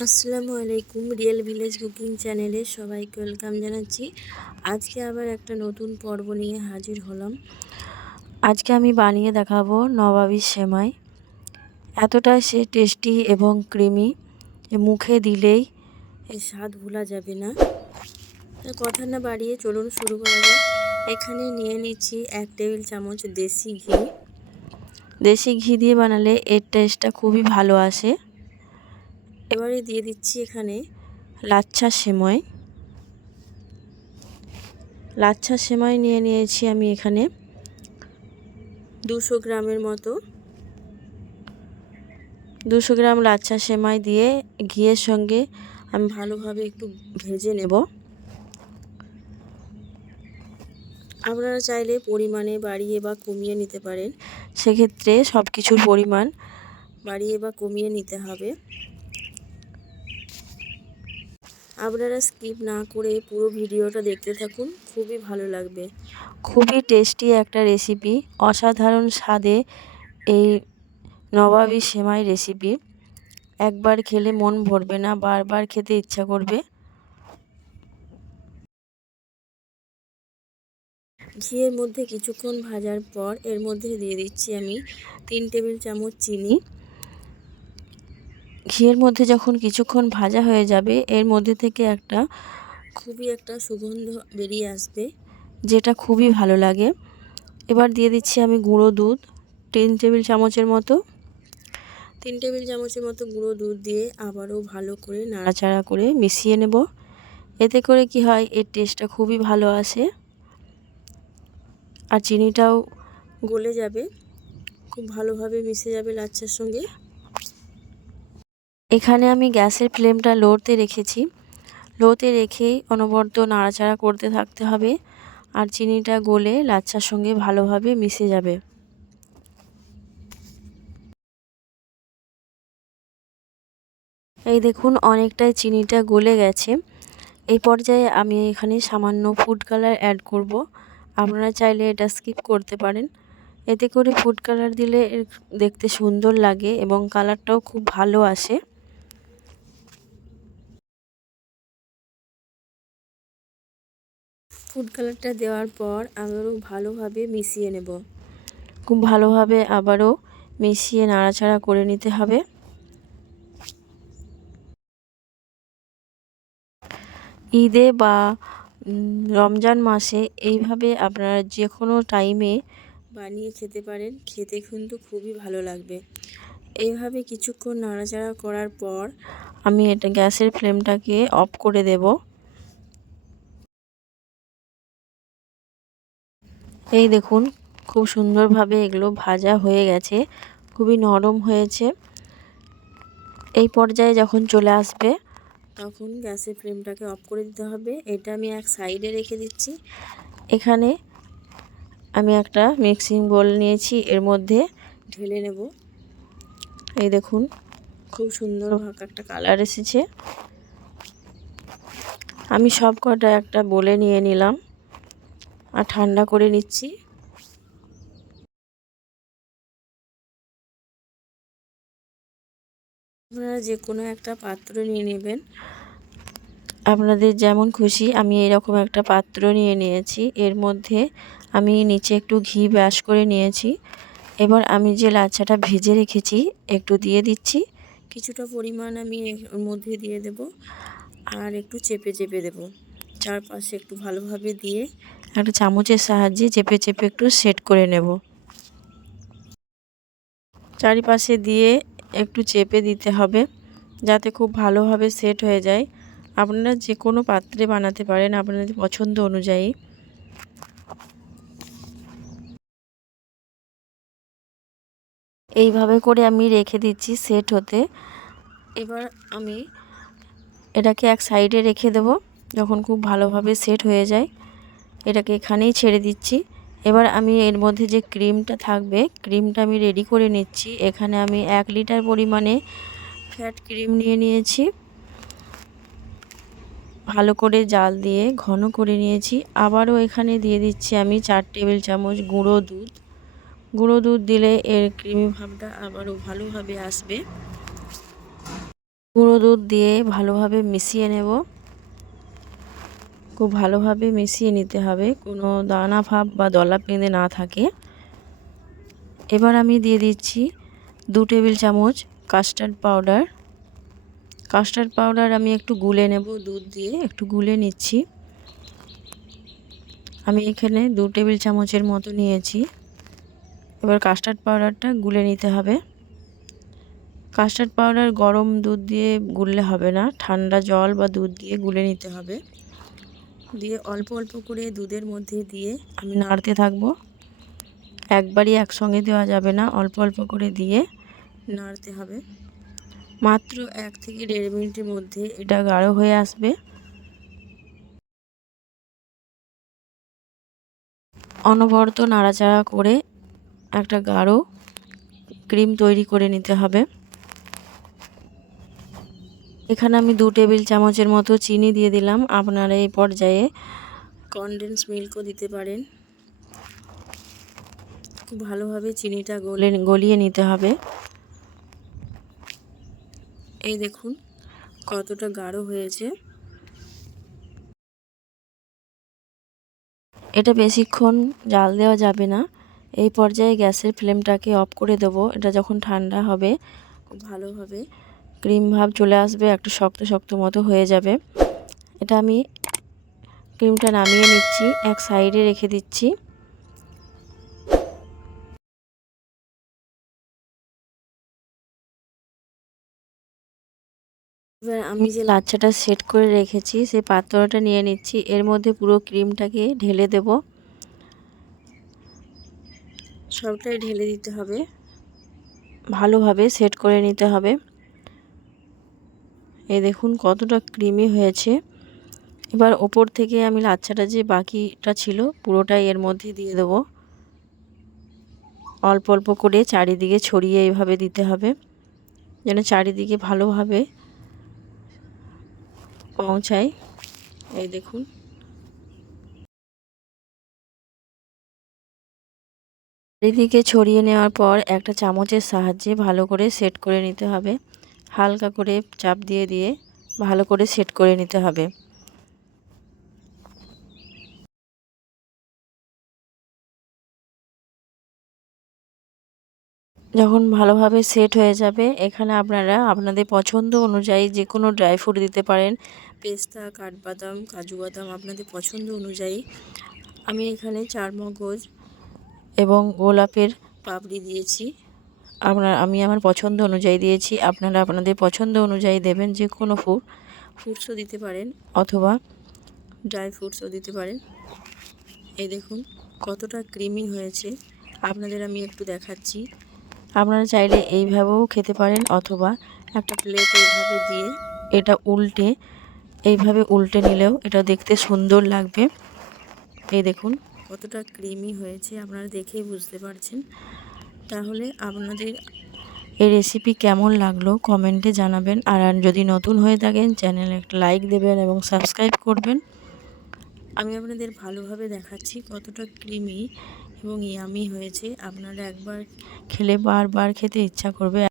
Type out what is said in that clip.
আসসালামু আলাইকুম real village cooking চ্যানেলে সবাইকে ওয়েলকাম জানাচ্ছি। আজকে আবার একটা নতুন পর্ব নিয়ে হাজির হলাম। আজকে আমি বানিয়ে দেখাবো নবাবী সেমাই। এতটা সে টেস্টি এবং ক্রিমি মুখে দিলেই এর স্বাদ ভোলা যাবে না। কথা না বাড়িয়ে চলুন শুরু করা যাক। এখানে নিয়ে নিচ্ছি এক টেবিল চামচ দেশি ঘি। দেশি ঘি দিয়ে বানালে এর টেস্টটা খুবই ভালো আসে। এবারে দিয়ে দিচ্ছি এখানে লাচ্ছা সেময় লাচ্ছা সেমাই নিয়ে নিয়েছি আমি এখানে দুশো গ্রামের মতো। দুশো গ্রাম লাচ্ছা সেমাই দিয়ে ঘিয়ের সঙ্গে আমি ভালোভাবে একটু ভেজে নেব। আপনারা চাইলে পরিমাণে বাড়িয়ে বা কমিয়ে নিতে পারেন। সেক্ষেত্রে সব কিছুর পরিমাণ বাড়িয়ে বা কমিয়ে নিতে হবে। আপনারা স্কিপ না করে পুরো ভিডিওটা দেখতে থাকুন খুবই ভালো লাগবে। খুবই টেস্টি একটা রেসিপি অসাধারণ স্বাদে এই নবাবি সেমাই রেসিপি একবার খেলে মন ভরবে না বারবার খেতে ইচ্ছা করবে। ঘিয়ের মধ্যে কিছুক্ষণ ভাজার পর এর মধ্যে দিয়ে দিচ্ছি আমি তিন টেবিল চামচ চিনি। ঘিয়ের মধ্যে যখন কিছুক্ষণ ভাজা হয়ে যাবে, এর মধ্যে থেকে একটা খুবই একটা সুগন্ধ বেরিয়ে আসবে, যেটা খুবই ভালো লাগে। এবার দিয়ে দিচ্ছি আমি গুঁড়ো দুধ, তিন টেবিল চামচের মতো। তিন টেবিল চামচের মতো গুঁড়ো দুধ দিয়ে আবারও ভালো করে নাড়াচাড়া করে মিশিয়ে নেব। এতে করে কি হয়, এর টেস্টটা খুবই ভালো আসে আর চিনিটাও গলে যাবে। খুব ভালোভাবে মিশে যাবে লাচ্চার সঙ্গে। এখানে আমি গ্যাসের ফ্লেমটা লোতে রেখেছি। লোতে রেখেই অনবরত নাড়াচাড়া করতে থাকতে হবে আর চিনিটা গলে লাচ্চার সঙ্গে ভালোভাবে মিশে যাবে। এই দেখুন, অনেকটাই চিনিটা গলে গেছে। এই পর্যায়ে আমি এখানে সামান্য ফুড কালার অ্যাড করব। আপনারা চাইলে এটা স্কিপ করতে পারেন। এতে করে ফুড কালার দিলে দেখতে সুন্দর লাগে এবং কালারটাও খুব ভালো আসে। ফুড কালারটা দেওয়ার পর আবারও ভালোভাবে মিশিয়ে নেব। খুব ভালোভাবে আবারও মিশিয়ে নাড়াচাড়া করে নিতে হবে। ঈদে বা রমজান মাসে এইভাবে আপনারা যে কোনো টাইমে বানিয়ে খেতে পারেন। খেতে কিন্তু খুবই ভালো লাগবে। এইভাবে কিছুক্ষণ নাড়াচাড়া করার পর আমি এটা গ্যাসের ফ্লেমটাকে অফ করে দেবো। এই দেখুন, খুব সুন্দরভাবে এগুলো ভাজা হয়ে গেছে, খুবই নরম হয়েছে। এই পর্যায়ে যখন চলে আসবে, তখন গ্যাসের ফ্লেমটাকে অফ করে দিতে হবে। এটা আমি এক সাইডে রেখে দিচ্ছি। এখানে আমি একটা মিক্সিং বোল নিয়েছি, এর মধ্যে ঢেলে নেব। এই দেখুন, খুব সুন্দর একটা কালার এসেছে। আমি সব কটা একটা বলে নিয়ে নিলাম। আর ঠান্ডা করে নিচ্ছি। আপনারা যে কোনো একটা পাত্র নিয়ে নেবেন। আপনাদের যেমন খুশি, আমি এরকম একটা পাত্র নিয়ে নিয়েছি। এর মধ্যে আমি নিচে একটু ঘি ব্যাস করে নিয়েছি। এবার আমি যে লাচ্ছাটা ভেজে রেখেছি, একটু দিয়ে দিচ্ছি। কিছুটা পরিমাণ আমি এর মধ্যে দিয়ে দেব। আর একটু চেপে চেপে দেব। চারপাশে একটু ভালোভাবে দিয়ে একটা চামচের সাহায্যে চেপে চেপে একটু সেট করে নেব। চারিপাশে দিয়ে একটু চেপে দিতে হবে যাতে খুব ভালোভাবে সেট হয়ে যায়। আপনারা যে কোনো পাত্রে বানাতে পারেন আপনাদের পছন্দ অনুযায়ী। এইভাবে করে আমি রেখে দিচ্ছি সেট হতে। এবার আমি এটাকে এক সাইডে রেখে দেব। যখন খুব ভালোভাবে সেট হয়ে যায়, এটাকে এখানেই ছেড়ে দিচ্ছি। এবার আমি এর মধ্যে যে ক্রিমটা থাকবে ক্রিমটা আমি রেডি করে নিচ্ছি। এখানে আমি এক লিটার পরিমাণে ফ্যাট ক্রিম নিয়ে নিয়েছি। ভালো করে জাল দিয়ে ঘন করে নিয়েছি। আবারও এখানে দিয়ে দিচ্ছি আমি চার টেবিল চামচ গুঁড়ো দুধ। গুঁড়ো দুধ দিলে এর ক্রিমি ভাবটা আবারও ভালোভাবে আসবে। গুঁড়ো দুধ দিয়ে ভালোভাবে মিশিয়ে নেব। খুব ভালোভাবে মিশিয়ে নিতে হবে। কোনো দানা ভাব বা দলা পেঁদে না থাকে। এবার আমি দিয়ে দিচ্ছি দু টেবিল চামচ কাস্টার্ড পাউডার। কাস্টার্ড পাউডার আমি একটু গুলে নেব দুধ দিয়ে, একটু গুলে নিচ্ছি। আমি এখানে দু টেবিল চামচের মতো নিয়েছি। এবার কাস্টার্ড পাউডারটা গুলে নিতে হবে। কাস্টার্ড পাউডার গরম দুধ দিয়ে গুললে হবে না, ঠান্ডা জল বা দুধ দিয়ে গুলে নিতে হবে। দিয়ে অল্প অল্প করে দুধের মধ্যে দিয়ে আমি নাড়তে থাকব। একবারই একসঙ্গে দেওয়া যাবে না অল্প অল্প করে দিয়ে নাড়তে হবে। মাত্র এক থেকে দেড় মিনিটের মধ্যে এটা গাঢ় হয়ে আসবে। অনবরত নাড়াচাড়া করে একটা গাঢ় ক্রিম তৈরি করে নিতে হবে। এখানে আমি দু টেবিল চামচের মতো চিনি দিয়ে দিলাম। আপনারা এই পর্যায়ে কনডেন্স মিল্কও দিতে পারেন। খুব ভালোভাবে চিনিটা গলে, গলিয়ে নিতে হবে। এই দেখুন কতটা গাঢ় হয়েছে। এটা বেশিক্ষণ জাল দেওয়া যাবে না। এই পর্যায়ে গ্যাসের ফ্লেমটাকে অফ করে দেবো। এটা যখন ঠান্ডা হবে ভালোভাবে ক্রিম ভাব চলে আসবে, একটু শক্ত শক্ত মতো হয়ে যাবে। এটা আমি ক্রিমটা নামিয়ে নিচ্ছি, এক সাইডে রেখে দিচ্ছি। এবার আমি যে লাচ্ছাটা সেট করে রেখেছি সেই পাত্রটা নিয়ে নিচ্ছি। এর মধ্যে পুরো ক্রিমটাকে ঢেলে দেব। সবটাই ঢেলে দিতে হবে। ভালোভাবে সেট করে নিতে হবে। এই দেখুন কতটা ক্রিমি হয়েছে। এবার ওপর থেকে আমি লাচ্ছাটা যে বাকিটা ছিল পুরোটাই এর মধ্যে দিয়ে দেবো। অল্প অল্প করে চারিদিকে ছড়িয়ে এইভাবে দিতে হবে, যেন চারিদিকে ভালোভাবে পৌঁছায়। এই দেখুন। চারিদিকে ছড়িয়ে নেওয়ার পর একটা চামচের সাহায্যে ভালো করে সেট করে নিতে হবে। হালকা করে চাপ দিয়ে দিয়ে ভালো করে সেট করে নিতে হবে। যখন ভালোভাবে সেট হয়ে যাবে, এখানে আপনারা আপনাদের পছন্দ অনুযায়ী যে কোনো ড্রাই ফ্রুট দিতে পারেন। পেস্তা, কাঠবাদাম, কাজু বাদাম আপনাদের পছন্দ অনুযায়ী। আমি এখানে চারমগজ এবং গোলাপের পাপড়ি দিয়েছি। আপনার আমি আমার পছন্দ অনুযায়ী দিয়েছি। আপনারা আপনাদের পছন্দ অনুযায়ী দেবেন যে কোনো ফুড ফ্রুটসও দিতে পারেন অথবা ড্রাই ফ্রুটসও দিতে পারেন। এই দেখুন, কতটা ক্রিমি হয়েছে। আপনাদের আমি একটু দেখাচ্ছি। আপনারা চাইলে এইভাবেও খেতে পারেন অথবা একটা প্লেট এইভাবে দিয়ে এটা উল্টে, এইভাবে উল্টে নিলেও এটা দেখতে সুন্দর লাগবে। এই দেখুন, কতটা ক্রিমি হয়েছে। আপনারা দেখেই বুঝতে পারছেন। তাহলে আপনাদের এই রেসিপি কেমন লাগল কমেন্টে জানাবেন। আর যদি নতুন হয়ে থাকেন চ্যানেলে একটা লাইক দেবেন এবং সাবস্ক্রাইব করবেন। আমি আপনাদের ভালোভাবে দেখাচ্ছি কতটা ক্রিমি এবং ইয়ামি হয়েছে। আপনারা একবার খেলে বারবার খেতে ইচ্ছা করবে।